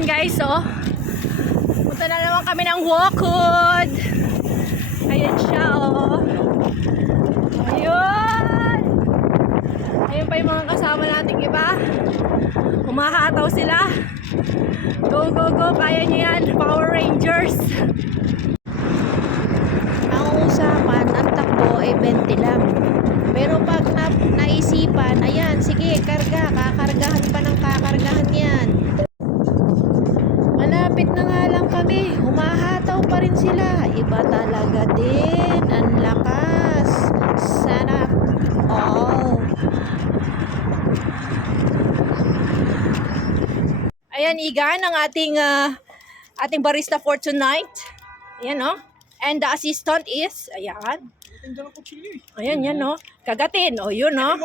Ayan guys, oh. Punta na naman kami ng Walkwood. Ayan siya, oh. Ayun. Ayun pa yung mga kasama nating iba. Humahataw sila. Go, go, go. Kaya niyo yan. Power Rangers. Ang usapan, ang takbo ay 20 lang. Pero pag na, naisipan, ayan, sige, karga, kakargahan pa ng kakargahan yan. Pa rin sila. Iba talaga din, ang lakas. Sana all. Ayan, Igan, ang ating ah, ating barista for tonight. Ayan, no? And the assistant is, ayan. Ayan, yan, no? Kagatin, o yun, no?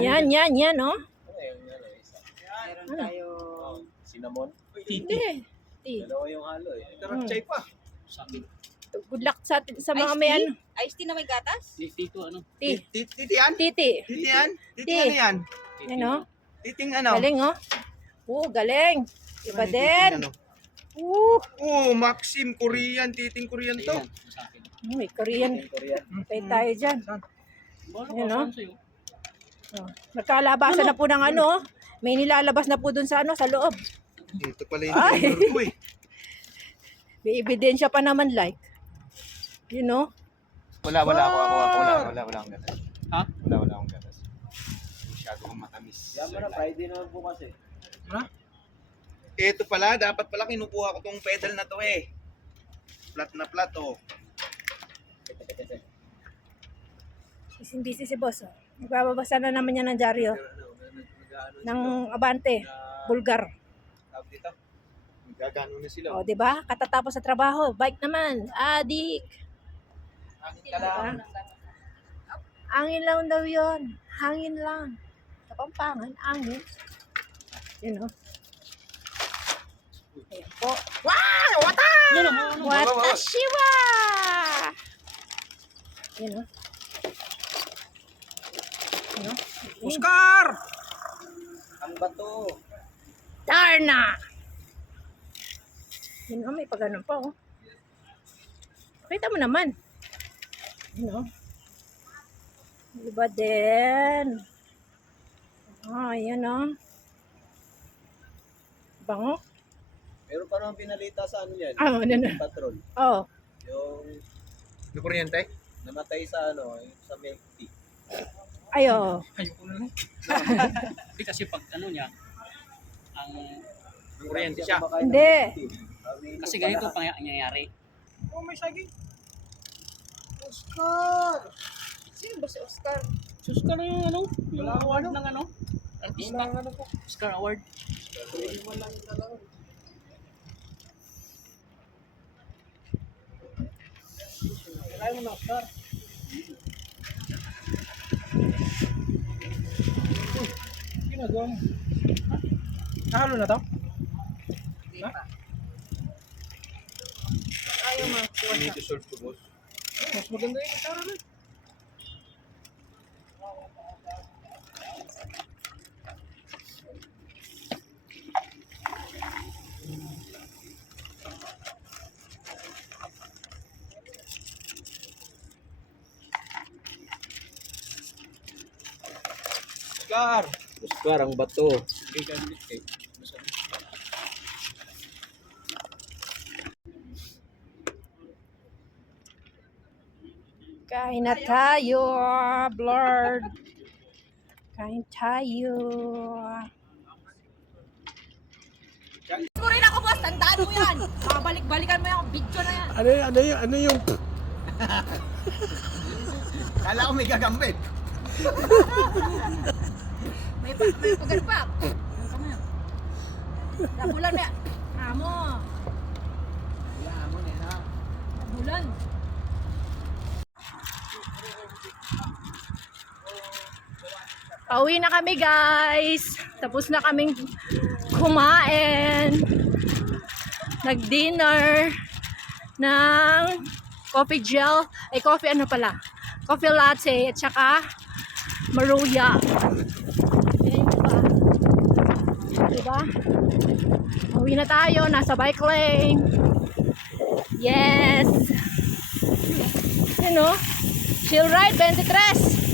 Ayan, yan, yan, no? Meron tayong cinnamon. Hindi. Ti. Dalawa yung halo eh. Darap chay pa. Good luck sa, sa mga may ano. Iced tea na may gatas? Tito ano? Ti. Tit- Titi yan? Titi. Titi yan? Titi Ti. ano yan? Yan, no? Titing ano? Galing, oh. Oo, galing. Iba Ano, din. titing ano? Oo. Oh, Maxim Korean. Titing Korean to. May Korean. Korean. Tayo tayo dyan. Yan, no? Oh. Nagkalabasan na po ng ano. May nilalabas na po dun sa ano, sa loob. Ito pala yung Ay. flavor ko eh. May ebidensya pa naman like. You know? Wala, wala ako. Ako, ako, wala, wala, wala akong gatas. Ha? Wala, wala akong gatas. Masyado kong matamis. Yan mo na, Friday naman po kasi. Ito pala, dapat pala kinukuha ko tong pedal na to eh. Flat na flat oh. Busy busy si boss. Oh. Nagbabasa na naman yan ng dyaryo. Ng Abante. Bulgar. Dito. Gagano na sila. O, di ba? Katatapos sa trabaho. Bike naman. Adik. Angin ka lang. Angin lang daw yon. Hangin lang. Kapampangan, angin. Yun o. Ayan po. Wow! Wata! Watashi wa! Yun o. Yun o. Oscar! Ang bato. Darna! Yun o, may pagano pa o. Pakita mo naman. Yun o. Iba din. Ah, yan o. Bango. Meron pa naman pinalita sa ano yan. Ah, ano na. Patrol. Oh. Yung May kuryente? namatay sa ano, yung sa milk tea. Ayo. Ayoko na lang. Hindi kasi pag ano niya, ang kuryente siya. Hindi. kasi ganito pang nangyayari. Oh, may saging. Sino ba si Oscar? Oscar yung ano, yung award ng ano, artista. Oscar award. Ginagawa mo. Nahalo na to? Hindi pa. Ayaw mga need to solve to boss. mas maganda yung kasara na. Oscar! Oscar, ang bato. Kain na tayo, Blurred. Kain tayo. Sigurin ako boss, tandaan mo yan. Babalik-balikan mo yung video na yan. Ano, ano yung, ano yung, Kala ko may gagambit. May, pa, may pagarpap. Nabulan mo yan. Amo. Nabulan. Pauwi na kami guys. Tapos na kaming kumain. Nag-dinner ng coffee gel. Ay, coffee ano pala? Coffee latte at saka maruya. Diba? Uwi na tayo. Nasa bike lane. Yes! You know? Chill ride, 23.